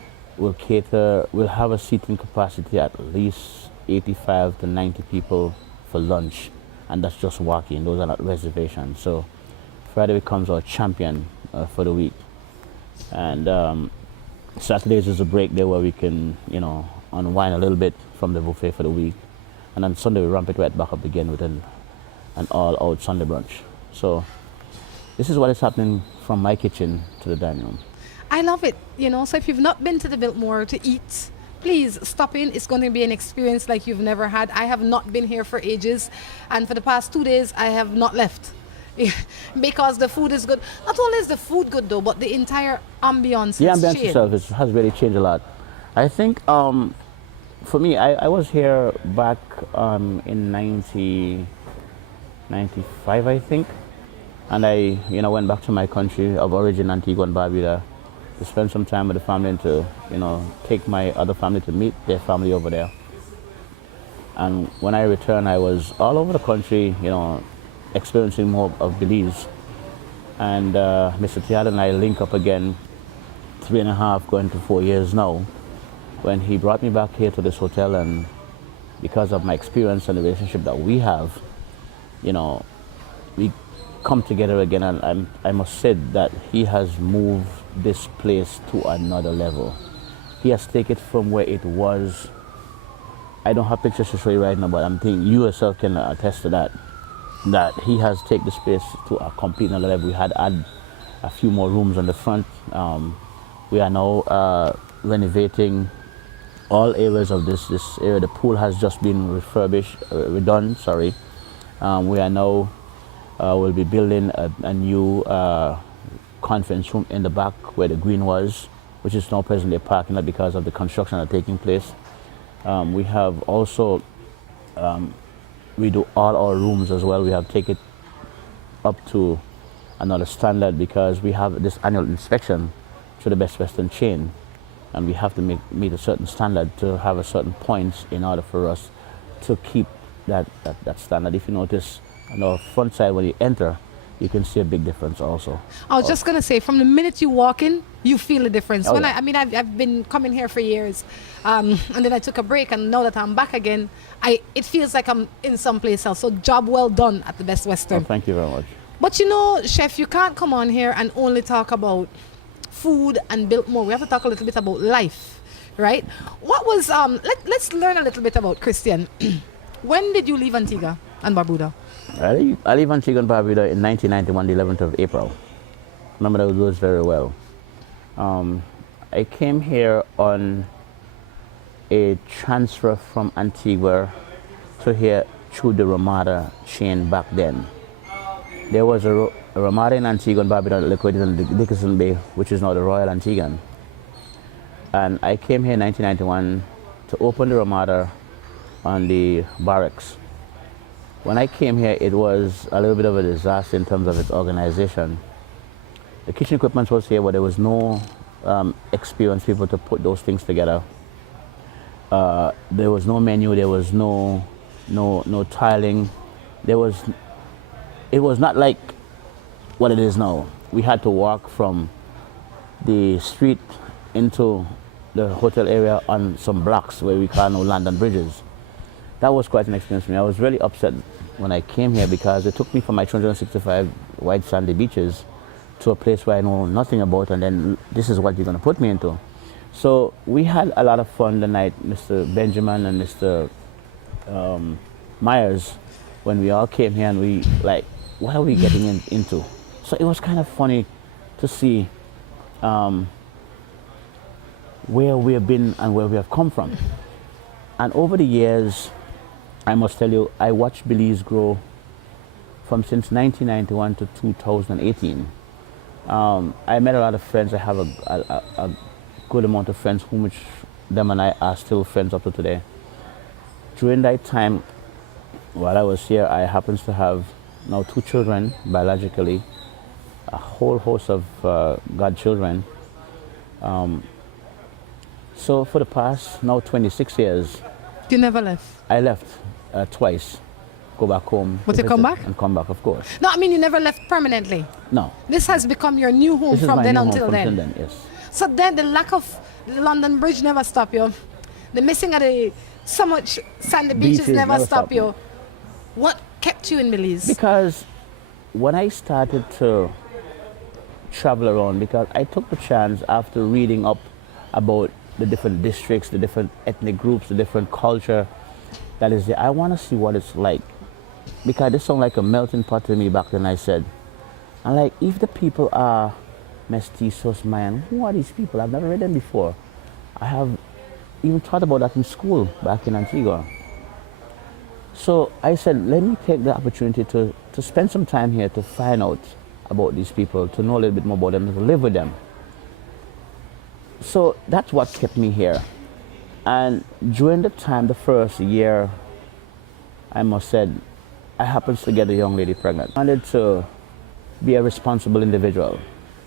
have a seating capacity at least 85 to 90 people for lunch, and that's just walk-in, those are not reservations. So Friday becomes our champion for the week, and Saturdays is a break day where we can, you know, unwind a little bit from the buffet for the week, and then Sunday we ramp it right back up again with an all-out Sunday brunch. So this is what is happening from my kitchen to the dining room. I love it, you know, so if you've not been to the Biltmore to eat, please stop in. It's going to be an experience like you've never had. I have not been here for ages, and for the past 2 days I have not left because the food is good. Not only is the food good though, but the entire ambiance The has ambiance changed. itself has really changed a lot. I think for me, I was here back in 1995, I think, and I went back to my country of origin, Antigua and Barbuda, to spend some time with the family and to, take my other family to meet their family over there. And when I returned, I was all over the country, experiencing more of Belize. And Mr. Tiada and I link up again 3.5, going to 4 years now, when he brought me back here to this hotel, and because of my experience and the relationship that we have, we come together again, and I must say that he has moved this place to another level. He has taken it from where it was I don't have pictures to show you right now, but I'm thinking you yourself can attest to that. That he has taken the space to a complete another level. We had add a few more rooms on the front. We are now renovating all areas of this area. The pool has just been redone. Sorry. We are now we'll be building a new conference room in the back where the green was, which is now presently a parking lot because of the construction that's taking place. We have also we do all our rooms as well. We have taken it up to another standard because we have this annual inspection through the Best Western chain, and we have to meet a certain standard to have a certain points in order for us to keep that standard. If you notice on our front side when you enter, you can see a big difference also. I was just gonna say, from the minute you walk in, you feel the difference. Oh, When yeah. I mean, I've been coming here for years, and then I took a break, and now that I'm back again, it feels like I'm in someplace else. So job well done at the Best Western. Oh, thank you very much. But you know, Chef, you can't come on here and only talk about food and Biltmore. We have to talk a little bit about life, right? What was let's learn a little bit about Christian. When did you leave Antigua and Barbuda? I leave Antigua and Barbuda in 1991, the 11th of April. Remember those very well. I came here on a transfer from Antigua to here through the Ramada chain back then. There was a Ramada in Antigua and Barbuda located in the Dickinson Bay, which is now the Royal Antiguan. And I came here in 1991 to open the Ramada on the barracks. When I came here, it was a little bit of a disaster in terms of its organization. The kitchen equipment was here, but there was no experienced people to put those things together. There was no menu, there was no tiling. It was not like what it is now. We had to walk from the street into the hotel area on some blocks where we call now London bridges. That was quite an experience for me. I was really upset when I came here because it took me from my 265 white sandy beaches to a place where I know nothing about, and then this is what you're going to put me into. So we had a lot of fun the night, Mr. Benjamin and Mr. Myers, when we all came here and we like, what are we getting into? So it was kind of funny to see where we have been and where we have come from. And over the years, I must tell you, I watched Belize grow from since 1991 to 2018. I met a lot of friends. I have a good amount of friends, which them and I are still friends up to today. During that time, while I was here, I happens to have now 2 children biologically, a whole host of godchildren. So for the past now 26 years, You never left. I left twice, go back home. But you come back? And come back, of course. No, I mean, you never left permanently. No. This has become your new home This is from my then new home until from then. till then, yes. So then the lack of the London Bridge never stopped you. The missing of so much sandy beaches never stopped you. What kept you in Belize? Because when I started to travel around, because I took the chance after reading up about the different districts, the different ethnic groups, the different culture that is there. I want to see what it's like. Because this sounded like a melting pot to me back then, I said. And like, if the people are mestizos, man, who are these people? I've never read them before. I have even thought about that in school back in Antigua. So I said, let me take the opportunity to spend some time here to find out about these people, to know a little bit more about them, to live with them. So that's what kept me here. And during the time, the first year, I must say, I happened to get a young lady pregnant. I wanted to be a responsible individual,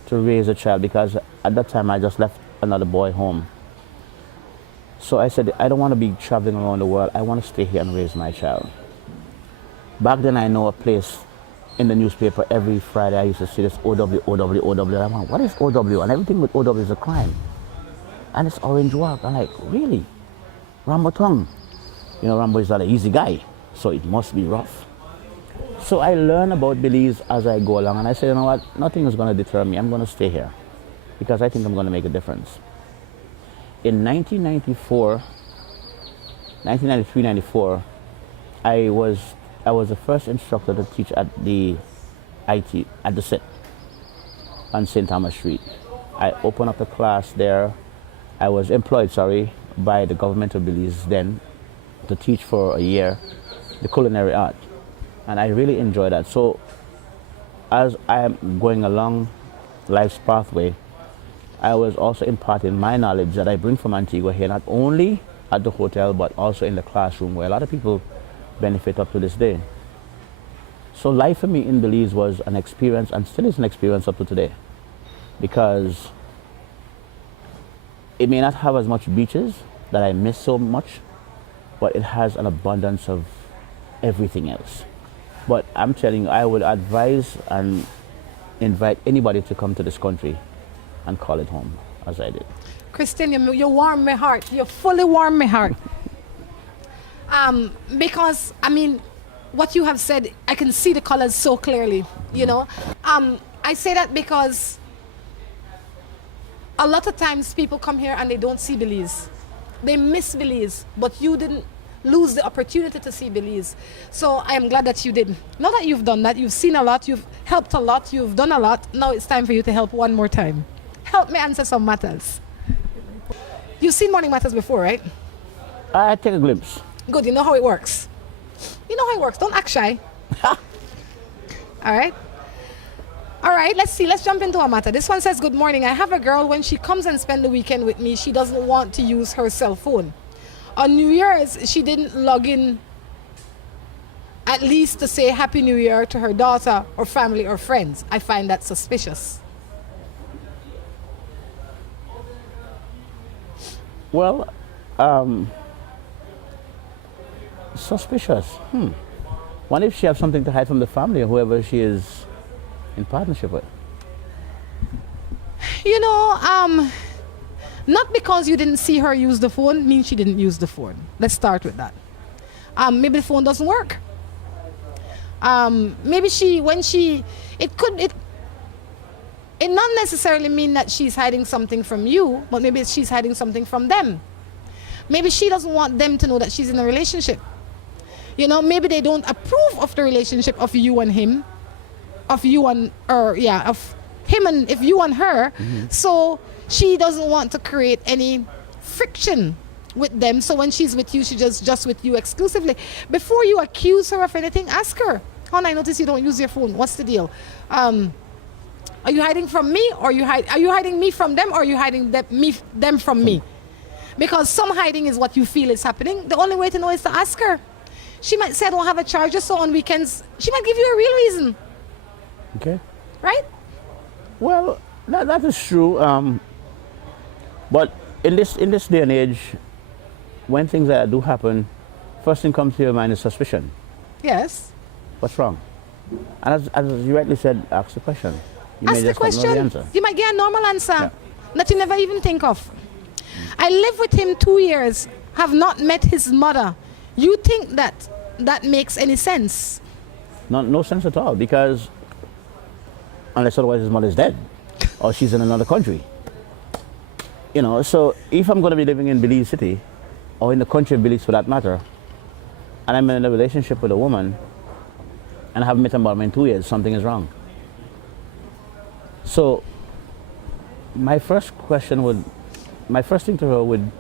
to raise a child, because at that time I just left another boy home. So I said, I don't want to be traveling around the world. I want to stay here and raise my child. Back then I know a place in the newspaper every Friday. I used to see this OW. I'm like, what is OW? And everything with OW is a crime. And it's Orange Walk. I'm like, really? Rambo Tong. You know, Rambo is not an easy guy, so it must be rough. So I learn about Belize as I go along, and I said, you know what? Nothing is going to deter me. I'm going to stay here because I think I'm going to make a difference. In 1994, 1993-94, I was the first instructor to teach at the IT at the SIT on St. Thomas Street. I opened up a class there. I was employed, by the government of Belize then to teach for a year the culinary art, and I really enjoyed that. So as I am going along life's pathway, I was also imparting my knowledge that I bring from Antigua here, not only at the hotel but also in the classroom, where a lot of people benefit up to this day. So life for me in Belize was an experience, and still is an experience up to today, because it may not have as much beaches that I miss so much, but it has an abundance of everything else. But I'm telling you, I would advise and invite anybody to come to this country and call it home, as I did. Christain, you warm my heart. You fully warm my heart. Because, I mean, what you have said, I can see the colors so clearly, you know. I say that because a lot of times people come here and they don't see Belize. They miss Belize, but you didn't lose the opportunity to see Belize. So I am glad that you did. Not that you've done that, you've seen a lot, you've helped a lot, you've done a lot. Now it's time for you to help one more time. Help me answer some matters. You've seen Morning Matters before, right? I take a glimpse. Good, you know how it works. You know how it works, don't act shy. All right? All right, let's see, let's jump into a matter. This one says, good morning. I have a girl, when she comes and spend the weekend with me, she doesn't want to use her cell phone. On New Year's, she didn't log in at least to say Happy New Year to her daughter or family or friends. I find that suspicious. Well, suspicious. What if she has something to hide from the family or whoever she is in partnership with? You know, not because you didn't see her use the phone means she didn't use the phone. Let's start with that. Maybe the phone doesn't work. Maybe it not necessarily mean that she's hiding something from you, but maybe she's hiding something from them. Maybe she doesn't want them to know that she's in a relationship. You know, maybe they don't approve of the relationship of you and him, of you and, or yeah, of him and if you and her. So she doesn't want to create any friction with them. So when she's with you, she's just with you exclusively. Before you accuse her of anything, ask her, "Hon, I notice you don't use your phone. What's the deal? Are you hiding from me, or are you hiding me from them, or are you hiding them from me?" Because some hiding is what you feel is happening. The only way to know is to ask her. She might say, "I don't have a charger, so on weekends," she might give you a real reason. Okay. Right? Well, that is true. But in this day and age, when things like that do happen, first thing comes to your mind is suspicion. Yes. What's wrong? And as you rightly said, ask the question. You Ask may the just not know the question. answer. You might get a normal answer that you never even think of. I lived with him 2 years, have not met his mother. You think that makes any sense? No sense at all, because unless otherwise his mother is dead or she's in another country. You know, so if I'm going to be living in Belize City, or in the country of Belize for that matter, and I'm in a relationship with a woman and I haven't met her mom in 2 years, something is wrong. So my first thing to her would,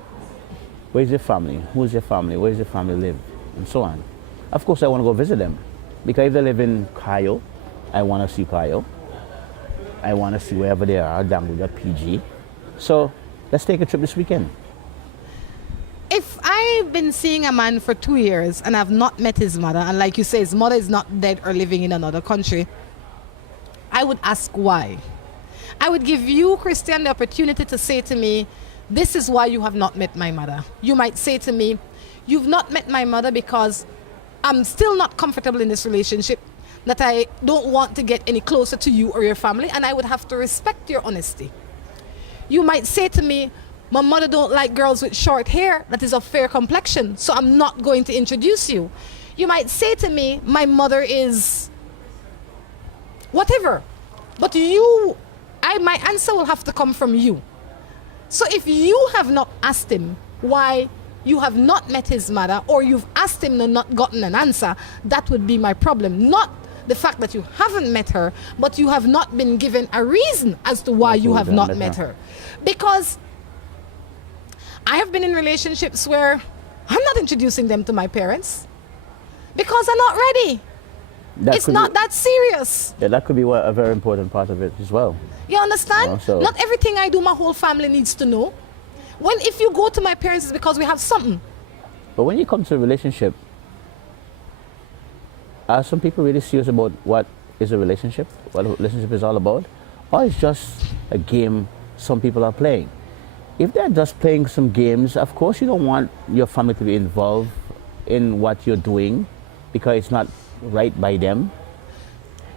where's your family? Who's your family? Where does your family live? And so on. Of course I want to go visit them, because if they live in Cayo, I want to see Cayo. I want to see wherever they are, down with that PG. So let's take a trip this weekend. If I've been seeing a man for 2 years and I've not met his mother, and like you say, his mother is not dead or living in another country, I would ask why. I would give you, Christian, the opportunity to say to me, this is why you have not met my mother. You might say to me, you've not met my mother because I'm still not comfortable in this relationship, that I don't want to get any closer to you or your family, and I would have to respect your honesty. You might say to me, my mother don't like girls with short hair that is of fair complexion, so I'm not going to introduce you. You might say to me, my mother is whatever, but my answer will have to come from you. So if you have not asked him why you have not met his mother, or you've asked him and not gotten an answer, that would be my problem. Not the fact that you haven't met her, but you have not been given a reason as to why you have not met her. Because I have been in relationships where I'm not introducing them to my parents because I'm not ready. It's not that serious. Yeah, that could be a very important part of it as well. You understand? Also, not everything I do, my whole family needs to know. If you go to my parents, it's because we have something. But when you come to a relationship, are some people really serious about what is a relationship, what a relationship is all about? Or it's just a game some people are playing? If they're just playing some games, of course you don't want your family to be involved in what you're doing because it's not right by them.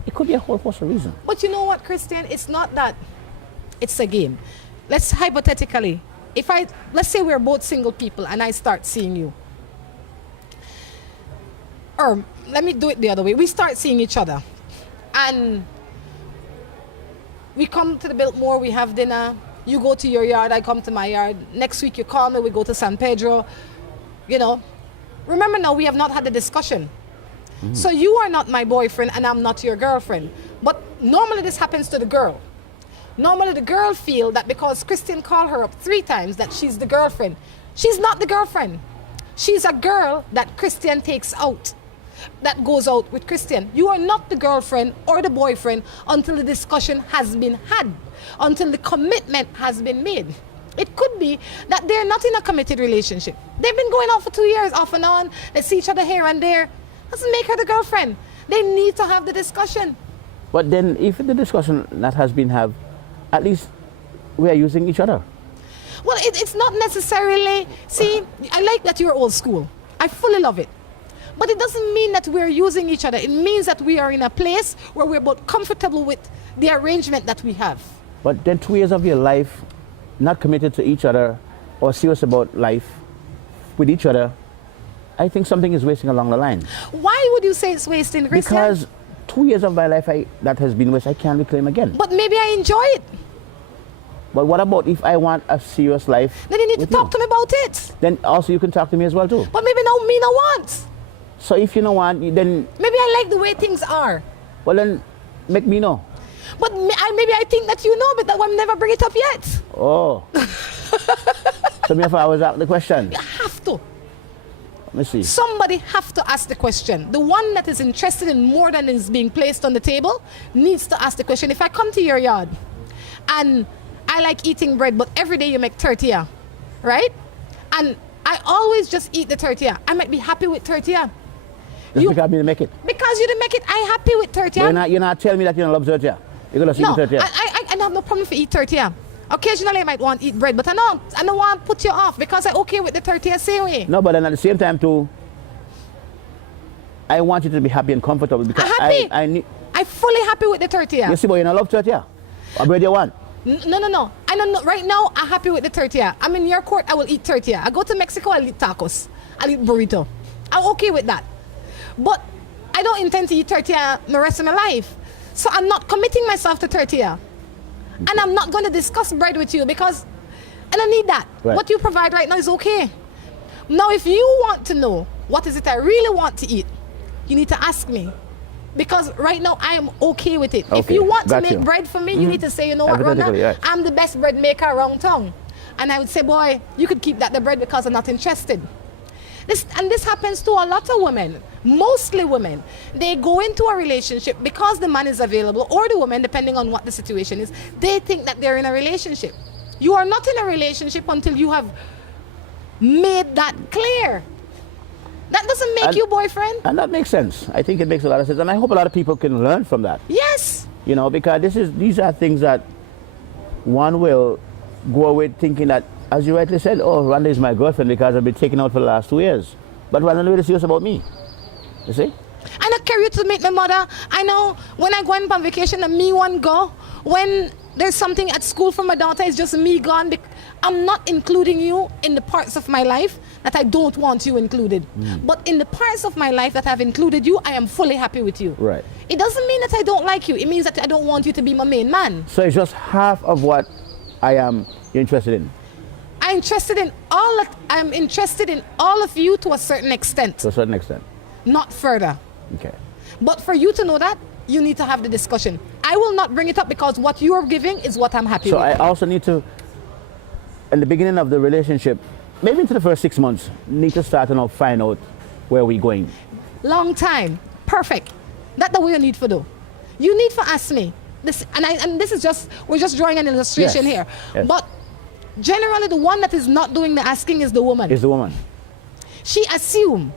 It could be a whole host of reasons. But you know what, Christian? It's not that it's a game. Let's hypothetically, let's say we're both single people and I start seeing you. Or let me do it the other way. We start seeing each other and we come to the Biltmore, we have dinner, you go to your yard, I come to my yard. Next week you call me, we go to San Pedro. You know, remember now, we have not had the discussion. So you are not my boyfriend and I'm not your girlfriend. But normally this happens to the girl. Normally the girl feel that because Christain called her up 3 times that she's the girlfriend. She's not the girlfriend. She's a girl that Christain takes out, that goes out with Christain. You are not the girlfriend or the boyfriend until the discussion has been had, until the commitment has been made. It could be that they're not in a committed relationship. They've been going out for 2 years off and on. They see each other here and there. Doesn't make her the girlfriend. They need to have the discussion. But then if the discussion that has been had, at least we are using each other. Well, it's not necessarily, see, I like that you're old school. I fully love it. But it doesn't mean that we're using each other. It means that we are in a place where we're both comfortable with the arrangement that we have. But then 2 years of your life, not committed to each other or serious about life with each other, I think something is wasting along the line. Why would you say it's wasting, Christian? Because 2 years of my life that has been wasted, I can't reclaim again. But maybe I enjoy it. But what about if I want a serious life? Then you need to talk to me about it. Then also you can talk to me as well too. But maybe now me no want. So if you don't want, then... Maybe I like the way things are. Well then, make me know. But maybe I think that you know, but that I've never bring it up yet. Oh. So if I was asked the question. You have to. Let me see. Somebody have to ask the question. The one that is interested in more than is being placed on the table needs to ask the question. If I come to your yard and I like eating bread, but every day you make tortilla, right? And I always just eat the tortilla. I might be happy with tortilla. Just because I didn't make it. Because you didn't make it, I'm happy with tortilla. You're not telling me that you don't love tortilla. You're going to eat tortilla. I have no problem for eat tortilla. Occasionally I might want to eat bread, but I don't want to put you off because I'm okay with the tortilla same way. No, but then at the same time too, I want you to be happy and comfortable because I'm fully happy with the tortilla. You see, but you don't love tortilla? What bread you want? No. I don't know. Right now, I'm happy with the tortilla. I'm in your court, I will eat tortilla. I go to Mexico, I'll eat tacos. I'll eat burrito. I'm okay with that. But I don't intend to eat tortilla the rest of my life. So I'm not committing myself to tortilla. Okay. And I'm not going to discuss bread with you because I don't need that. Right. What you provide right now is okay. Now, if you want to know what is it I really want to eat, you need to ask me. Because right now, I am okay with it. Okay. If you want to make bread for me, you need to say, you know what, Rhonda, yes. I'm the best bread maker around town. And I would say, boy, you could keep the bread because I'm not interested. This happens to a lot of women, mostly women. They go into a relationship because the man is available, or the woman, depending on what the situation is, they think that they're in a relationship. You are not in a relationship until you have made that clear. That doesn't make you boyfriend. And that makes sense. I think it makes a lot of sense. And I hope a lot of people can learn from that. Yes. You know, because these are things that one will go away thinking that, as you rightly said, oh, Rhonda is my girlfriend because I've been taken out for the last 2 years. But Rhonda really serious about me. You see? I don't carry you to meet my mother. I know when I go on vacation and me one go. When there's something at school for my daughter, it's just me gone. I'm not including you in the parts of my life that I don't want you included. But in the parts of my life that I've included you, I am fully happy with you. Right. It doesn't mean that I don't like you. It means that I don't want you to be my main man. So it's just half of what I am interested in. I interested in all of you to a certain extent. To a certain extent. Not further. Okay. But for you to know that, you need to have the discussion. I will not bring it up because what you are giving is what I'm happy so with. I also need to, in the beginning of the relationship, maybe into the first 6 months, need to start and find out where we're going. Long time. Perfect. That's the way you need to do. You need to ask me. This, and this is just, we're just drawing an illustration here. Yes. But generally the one that is not doing the asking is the woman. Is the woman. She assume.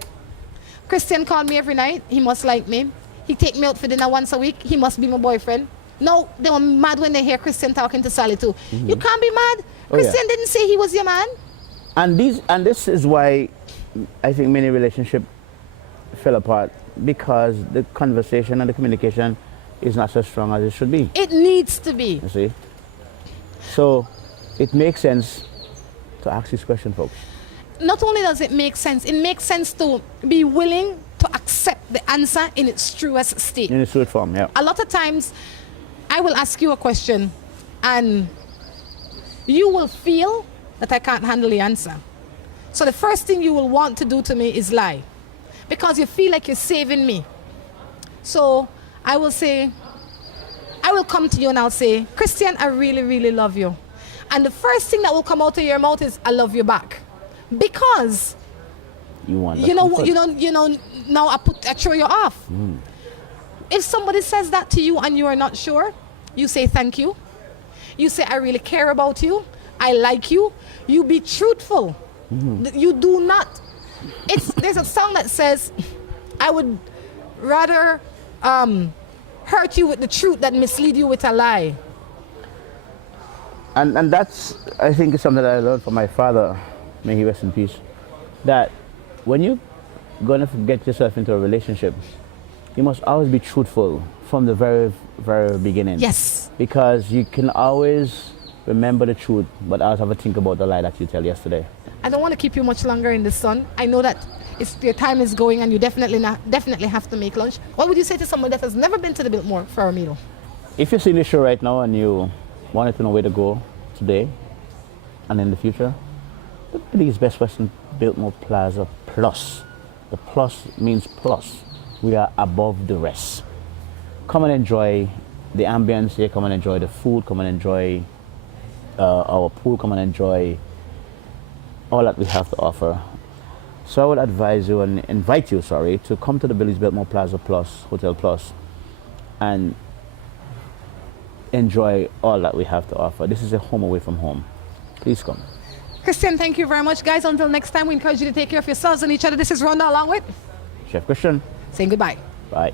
Christian called me every night. He must like me. He take me out for dinner once a week. He must be my boyfriend. No, they were mad when they hear Christian talking to Sally too. You can't be mad. Christian didn't say he was your man. And this is why I think many relationships fell apart, because the conversation and the communication is not so strong as it should be. It needs to be. You see? So it makes sense to ask this question, folks. Not only does it make sense, it makes sense to be willing to accept the answer in its truest state. In its truest form, yeah. A lot of times, I will ask you a question and you will feel that I can't handle the answer. So the first thing you will want to do to me is lie, because you feel like you're saving me. So I will say, I will come to you and I'll say, Christian, I really, really love you. And the first thing that will come out of your mouth is, I love you back. Because now I throw you off. If somebody says that to you and you are not sure, you say thank you. You say, I really care about you. I like you. You be truthful. You do not. There's a song that says, I would rather hurt you with the truth than mislead you with a lie. And that's, I think, is something that I learned from my father, may he rest in peace, that when you're going to get yourself into a relationship, you must always be truthful from the very, very beginning. Yes. Because you can always remember the truth, but always have a think about the lie that you tell yesterday. I don't want to keep you much longer in the sun. I know that your time is going and you definitely have to make lunch. What would you say to someone that has never been to the Biltmore for a meal? If you're seeing this show right now and you wanted to know where to go today and in the future, the Billy's Best Western Biltmore Plaza Plus. The plus means plus. We are above the rest. Come and enjoy the ambience here. Come and enjoy the food. Come and enjoy our pool. Come and enjoy all that we have to offer. So I would advise you and invite you, to come to the Billy's Biltmore Plaza Plus, Hotel Plus, and enjoy all that we have to offer. This is a home away from home. Please come. Christian, thank you very much, guys. Until next time, we encourage you to take care of yourselves and each other. This is Rhonda along with Chef Crichton. saying goodbye. Bye.